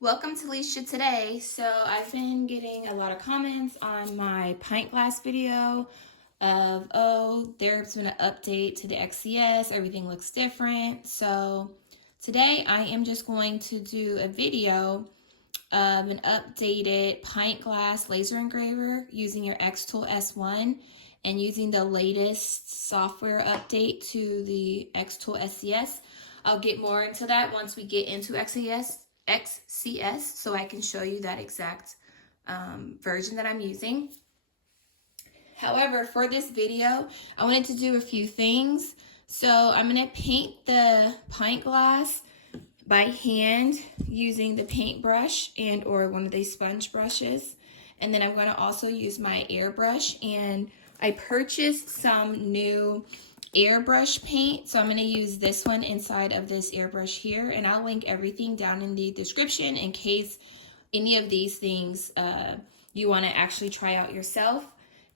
Welcome to LiciaToday. So I've been getting a lot of comments on my pint glass video of, oh, there's been an update to the XCS, everything looks different. So today I am just going to do a video of an updated pint glass laser engraver using your XTool S1 and using the latest software update to the XTool SCS. I'll get more into that once we get into XCS so I can show you that exact version that I'm using. However, for this video, I wanted to do a few things. So I'm going to paint the pint glass by hand using the paintbrush and or one of these sponge brushes. And then I'm going to also use my airbrush, and I purchased some new airbrush paint, so I'm going to use this one inside of this airbrush here, and I'll link everything down in the description in case any of these things you want to actually try out yourself,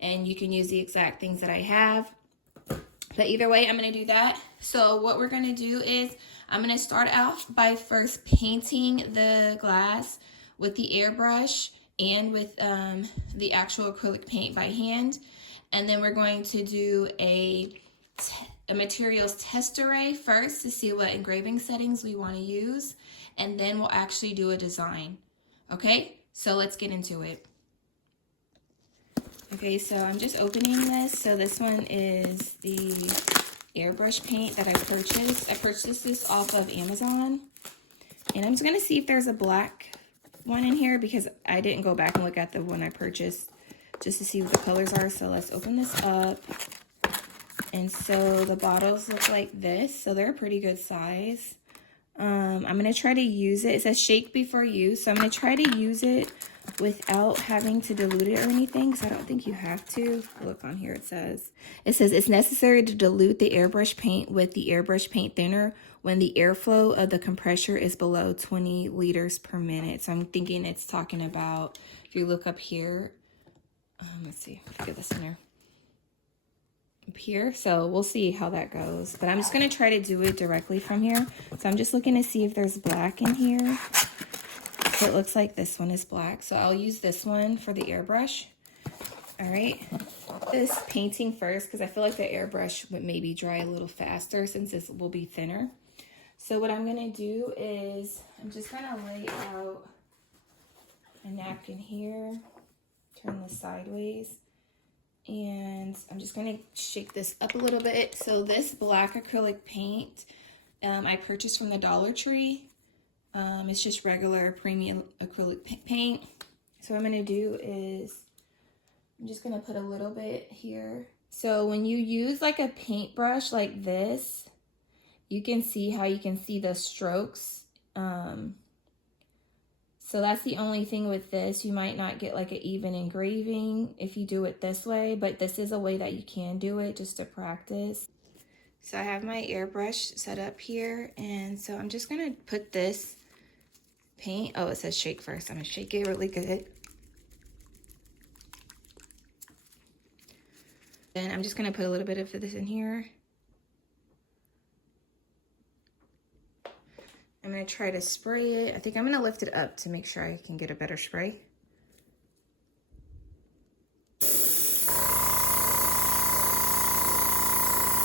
and you can use the exact things that I have. But either way, I'm going to do that. So what we're going to do is I'm going to start off by first painting the glass with the airbrush and with the actual acrylic paint by hand, and then we're going to do a materials test array first to see what engraving settings we want to use, and then we'll actually do a design. Okay, so let's get into it. Okay, so I'm just opening this. So this one is the airbrush paint that I purchased. I purchased this off of Amazon, and I'm just going to see if there's a black one in here because I didn't go back and look at the one I purchased just to see what the colors are. So let's open this up. And so the bottles look like this, so they're a pretty good size. I'm going to try to use it. It says shake before use, so I'm going to try to use it without having to dilute it or anything, because I don't think you have to. Look on here, it says it's necessary to dilute the airbrush paint with the airbrush paint thinner when the airflow of the compressor is below 20 liters per minute. So I'm thinking it's talking about, if you look up here, let's see, get this in there. Up here, so we'll see how that goes, but I'm just going to try to do it directly from here. So I'm just looking to see if there's black in here. So it looks like this one is black, so I'll use this one for the airbrush. All right, this painting first because I feel like the airbrush would maybe dry a little faster since this will be thinner. So what I'm going to do is I'm just going to lay out a napkin here, turn this sideways, and I'm just going to shake this up a little bit. So this black acrylic paint I purchased from the Dollar Tree. It's just regular premium acrylic paint. So what I'm going to do is I'm just going to put a little bit here. So when you use like a paintbrush like this, you can see how you can see the strokes. So that's the only thing with this. You might not get like an even engraving if you do it this way, but this is a way that you can do it just to practice. So I have my airbrush set up here, and so I'm just gonna put this paint, oh, it says shake first. I'm gonna shake it really good. Then I'm just gonna put a little bit of this in here. I'm going to try to spray it. I think I'm going to lift it up to make sure I can get a better spray.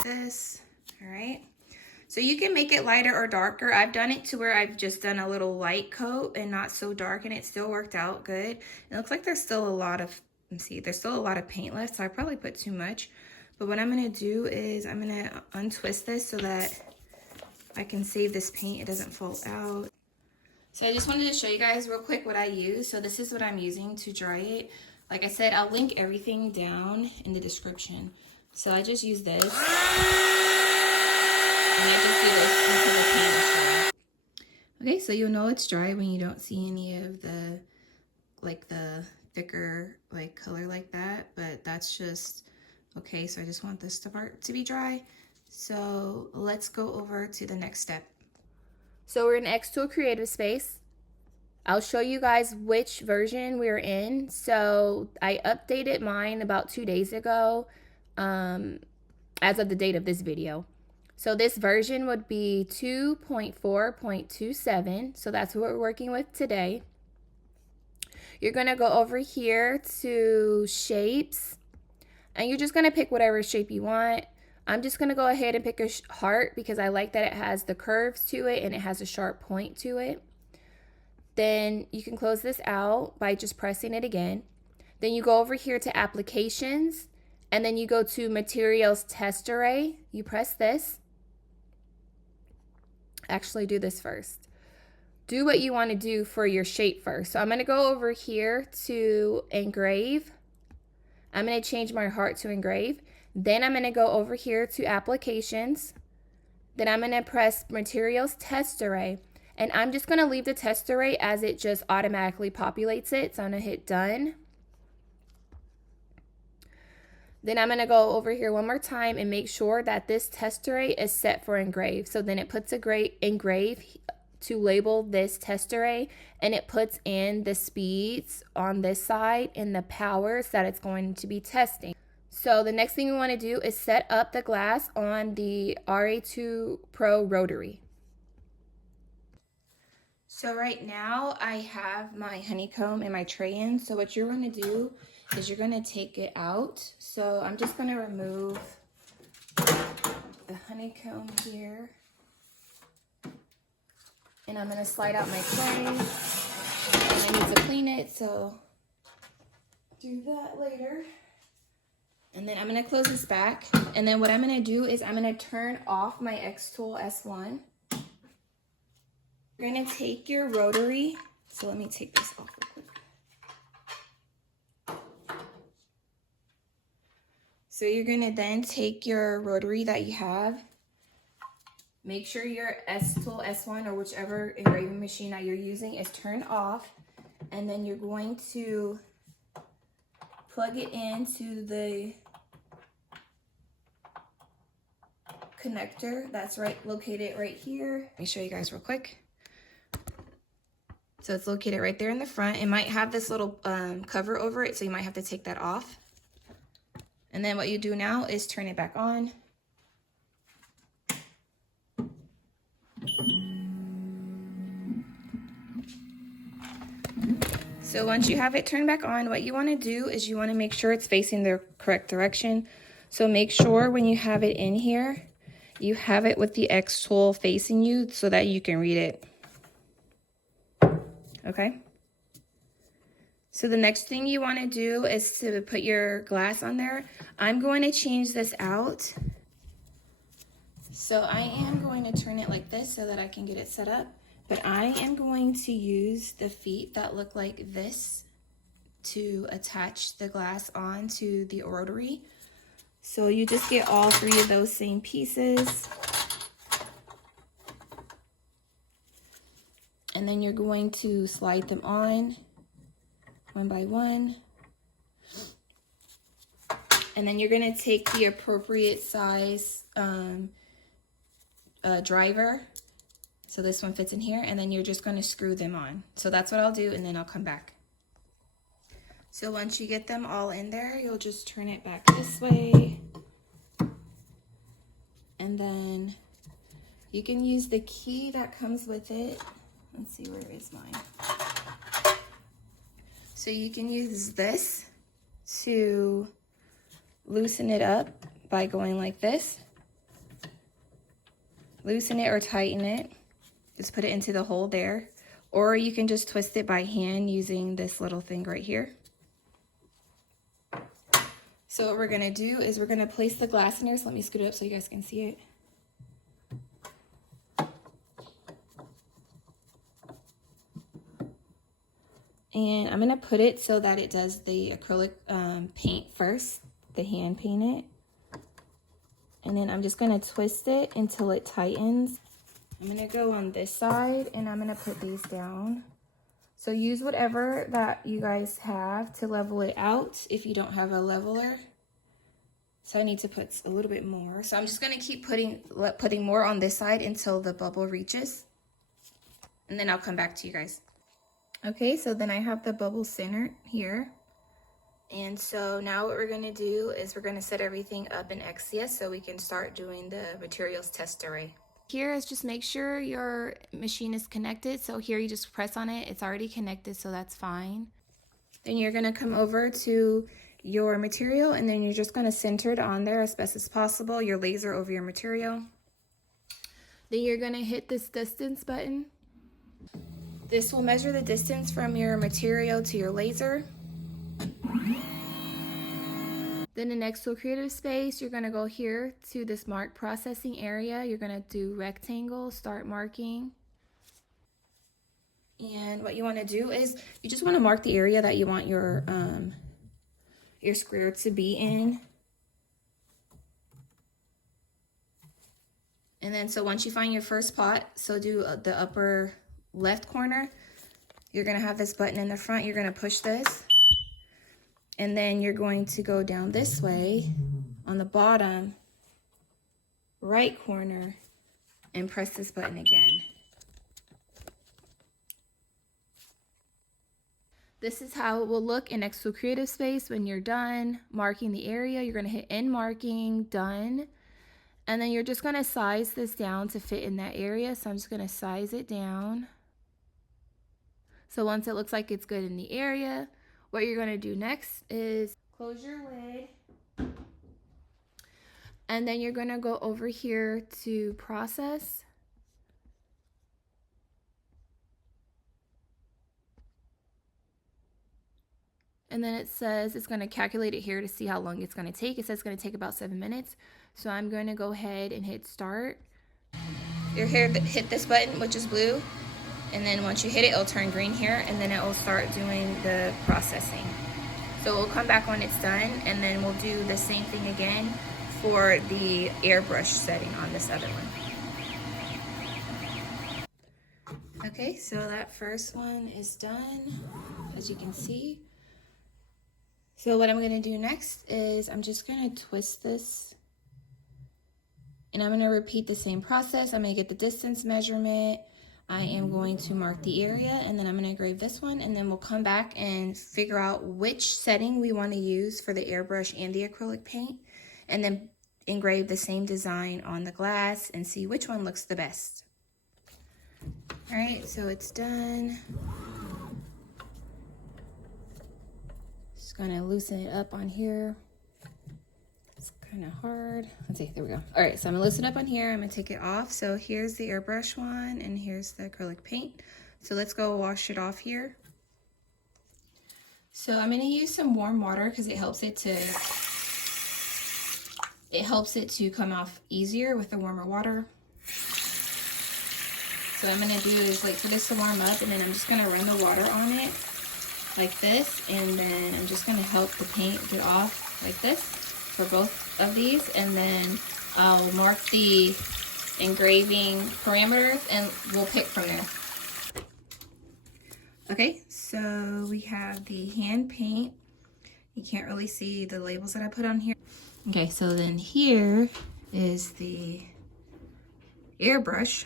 This, all right. So you can make it lighter or darker. I've done it to where I've just done a little light coat and not so dark, and it still worked out good. It looks like there's still a lot of, let's see, there's still a lot of paint left, so I probably put too much. But what I'm going to do is I'm going to untwist this so that I can save this paint, it doesn't fall out. So I just wanted to show you guys real quick what I use. So this is what I'm using to dry it. Like I said, I'll link everything down in the description. So I just use this. And I just do this until the paint is dry. Okay, so you'll know it's dry when you don't see any of the, like the thicker like color like that, but that's just, okay, so I just want this part to be dry. So let's go over to the next step. So we're in XTool Creative Space. I'll show you guys which version we're in. So I updated mine about 2 days ago, as of the date of this video. So this version would be 2.4.27. So that's what we're working with today. You're going to go over here to shapes, and you're just going to pick whatever shape you want. I'm just going to go ahead and pick a heart because I like that it has the curves to it and it has a sharp point to it. Then you can close this out by just pressing it again. Then you go over here to applications, and then you go to materials test array. You press this. Actually, do this first. Do what you want to do for your shape first. So I'm going to go over here to engrave. I'm going to change my heart to engrave. Then I'm going to go over here to applications. Then I'm going to press materials test array. And I'm just going to leave the test array as it just automatically populates it. So I'm going to hit done. Then I'm going to go over here one more time and make sure that this test array is set for engrave. So then it puts a engrave to label this test array, and it puts in the speeds on this side and the powers that it's going to be testing. So the next thing we want to do is set up the glass on the RA2 Pro Rotary. So right now I have my honeycomb and my tray in. So what you're going to do is you're going to take it out. So I'm just going to remove the honeycomb here. And I'm going to slide out my tray. And I need to clean it, so do that later. And then I'm going to close this back. And then what I'm going to do is I'm going to turn off my XTool S1. You're going to take your rotary. So let me take this off real quick. So you're going to then take your rotary that you have. Make sure your XTool S1 or whichever engraving machine that you're using is turned off. And then you're going to plug it into the connector that's located right here. Let me show you guys real quick. So it's located right there in the front. It might have this little cover over it, so you might have to take that off. And then what you do now is turn it back on. So once you have it turned back on, what you want to do is you want to make sure it's facing the correct direction. So make sure when you have it in here, you have it with the XTool facing you so that you can read it. Okay? So the next thing you want to do is to put your glass on there. I'm going to change this out. So I am going to turn it like this so that I can get it set up. But I am going to use the feet that look like this to attach the glass onto the rotary. So you just get all three of those same pieces. And then you're going to slide them on one by one. And then you're going to take the appropriate size driver. So this one fits in here, and then you're just going to screw them on. So that's what I'll do, and then I'll come back. So once you get them all in there, you'll just turn it back this way. And then you can use the key that comes with it. Let's see, where is mine? So you can use this to loosen it up by going like this. Loosen it or tighten it. Just put it into the hole there. Or you can just twist it by hand using this little thing right here. So what we're gonna do is we're gonna place the glass in here. So let me scoot it up so you guys can see it. And I'm gonna put it so that it does the acrylic paint first, the hand paint it. And then I'm just gonna twist it until it tightens. I'm gonna go on this side and I'm gonna put these down. So use whatever that you guys have to level it out if you don't have a leveler. So I need to put a little bit more. So I'm just gonna keep putting more on this side until the bubble reaches. And then I'll come back to you guys. Okay, so then I have the bubble centered here. And so now what we're gonna do is we're gonna set everything up in XCS so we can start doing the materials test array. Here is just make sure your machine is connected. So here you just press on it, it's already connected, so that's fine. Then you're gonna come over to your material and then you're just gonna center it on there as best as possible, your laser over your material. Then you're gonna hit this distance button. This will measure the distance from your material to your laser. Then in XTool Creative Space, you're gonna go here to this mark processing area. You're gonna do rectangle, start marking. And what you wanna do is, you just wanna mark the area that you want your square to be in. And then, so once you find your first spot, so do the upper left corner, you're gonna have this button in the front, you're gonna push this. And then you're going to go down this way on the bottom right corner and press this button again. This is how it will look in XTool Creative Space when you're done marking the area. You're gonna hit end marking, done. And then you're just gonna size this down to fit in that area. So I'm just gonna size it down. So once it looks like it's good in the area, what you're gonna do next is close your lid. And then you're gonna go over here to process. And then it says it's gonna calculate it here to see how long it's gonna take. It says it's gonna take about 7 minutes. So I'm gonna go ahead and hit start. You're here to hit this button, which is blue. And then once you hit it, it'll turn green here, and then it will start doing the processing. So we'll come back when it's done, and then we'll do the same thing again for the airbrush setting on this other one. Okay, so that first one is done, as you can see. So what I'm gonna do next is I'm just gonna twist this, and I'm gonna repeat the same process. I'm gonna get the distance measurement. I am going to mark the area, and then I'm gonna engrave this one, and then we'll come back and figure out which setting we wanna use for the airbrush and the acrylic paint, and then engrave the same design on the glass and see which one looks the best. All right, so it's done. Just gonna loosen it up on here. It's kind of hard. Let's see, there we go. All right, so I'm gonna loosen it up on here. I'm gonna take it off. So here's the airbrush one, and here's the acrylic paint. So let's go wash it off here. So I'm gonna use some warm water because it helps it to come off easier with the warmer water. So what I'm gonna do is wait for this to warm up, and then I'm just gonna run the water on it like this, and then I'm just gonna help the paint get off like this for both of these, and then I'll mark the engraving parameters and we'll pick from there. Okay, so we have the hand paint. You can't really see the labels that I put on here. Okay, so then here is the airbrush.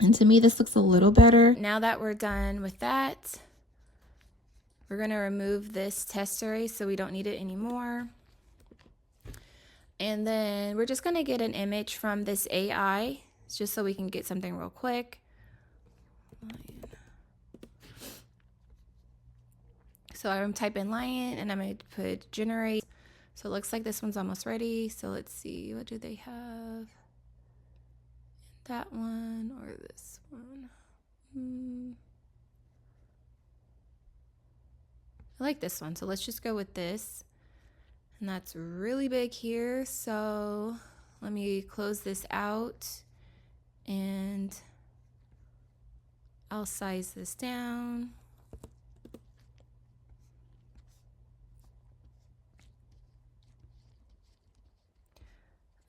And to me, this looks a little better. Now that we're done with that, we're gonna remove this test array so we don't need it anymore. And then we're just gonna get an image from this AI, just so we can get something real quick. So I'm typing lion, and I'm gonna put generate. So it looks like this one's almost ready. So let's see, what do they have? That one or this one? I like this one, so let's just go with this. And that's really big here, so let me close this out, and I'll size this down.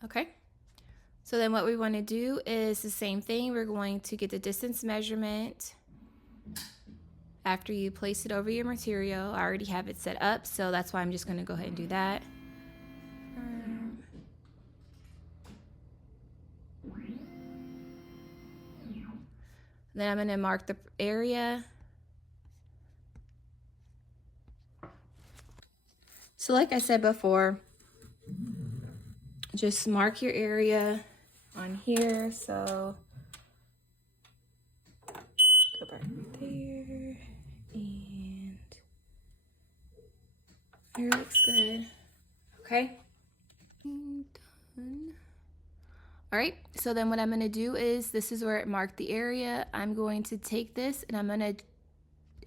Okay, so then what we want to do is the same thing. We're going to get the distance measurement after you place it over your material. I already have it set up, so that's why I'm just going to go ahead and do that. Then I'm going to mark the area. So like I said before, just mark your area on here. So go back right there, and here looks good. Okay, done. All right, so then what I'm gonna do is, this is where it marked the area. I'm going to take this and I'm gonna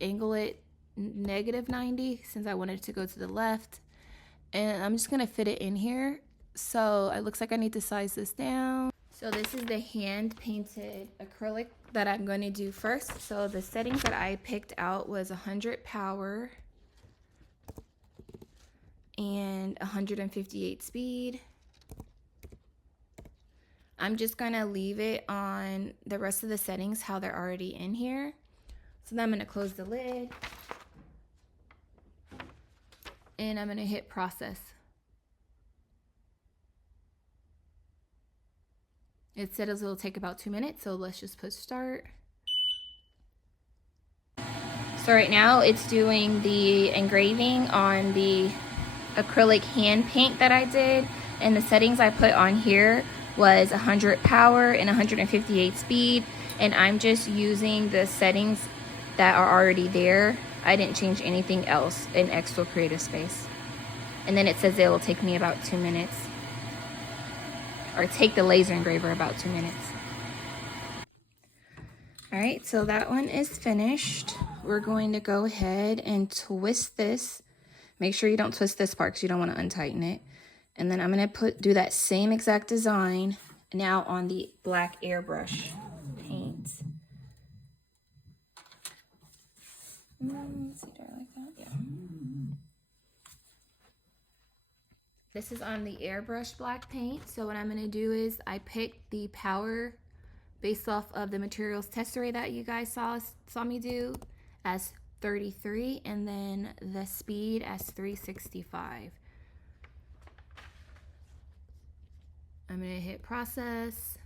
angle it -90 since I wanted it to go to the left. And I'm just gonna fit it in here. So it looks like I need to size this down. So this is the hand painted acrylic that I'm going to do first. So the settings that I picked out was 100 power and 158 speed. I'm just gonna leave it on the rest of the settings how they're already in here. So then I'm gonna close the lid and I'm gonna hit process. It said it'll take about 2 minutes, so let's just put start. So right now it's doing the engraving on the acrylic hand paint that I did, and the settings I put on here was 100 power and 158 speed, and I'm just using the settings that are already there. I didn't change anything else in XTool Creative Space. And then it says it will take me about 2 minutes, or take the laser engraver about 2 minutes. All right, so that one is finished. We're going to go ahead and twist this. Make sure you don't twist this part because you don't want to untighten it. And then I'm gonna do that same exact design now on the black airbrush paint. Let's see, do I like that? Yeah. This is on the airbrush black paint. So what I'm gonna do is I picked the power based off of the materials test array that you guys saw me do as 33, and then the speed as 365. I'm gonna hit process,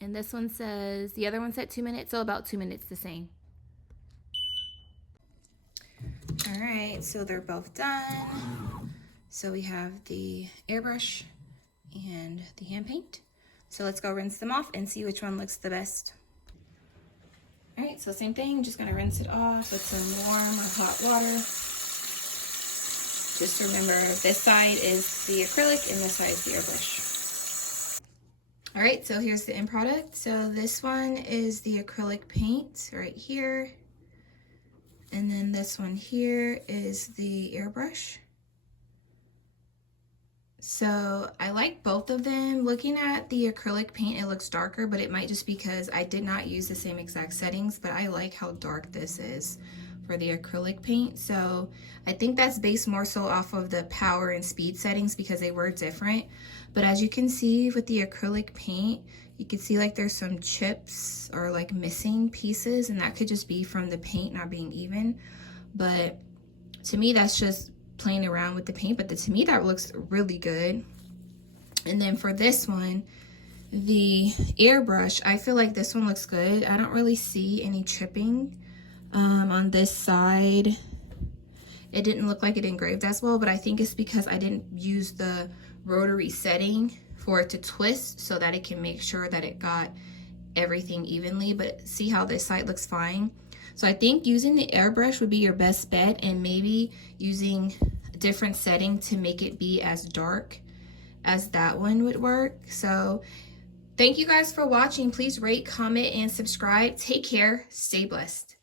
and this one says, the other one said 2 minutes, so about 2 minutes the same. All right, so they're both done. So we have the airbrush and the hand paint. So let's go rinse them off and see which one looks the best. All right, so same thing, just gonna rinse it off with some warm or hot water. Just remember, this side is the acrylic and this side is the airbrush. All right, so here's the end product. So this one is the acrylic paint right here. And then this one here is the airbrush. So I like both of them. Looking at the acrylic paint, it looks darker, but it might just because I did not use the same exact settings, but I like how dark this is for the acrylic paint. So I think that's based more so off of the power and speed settings because they were different. But as you can see with the acrylic paint, you can see like there's some chips or like missing pieces, and that could just be from the paint not being even. But to me, that's just playing around with the paint, but to me that looks really good. And then for this one, the airbrush, I feel like this one looks good. I don't really see any chipping on this side. It didn't look like it engraved as well, but I think it's because I didn't use the rotary setting for it to twist so that it can make sure that it got everything evenly. But see how this side looks fine. So I think using the airbrush would be your best bet, and maybe using a different setting to make it be as dark as that one would work. So thank you guys for watching. Please rate, comment, and subscribe. Take care. Stay blessed.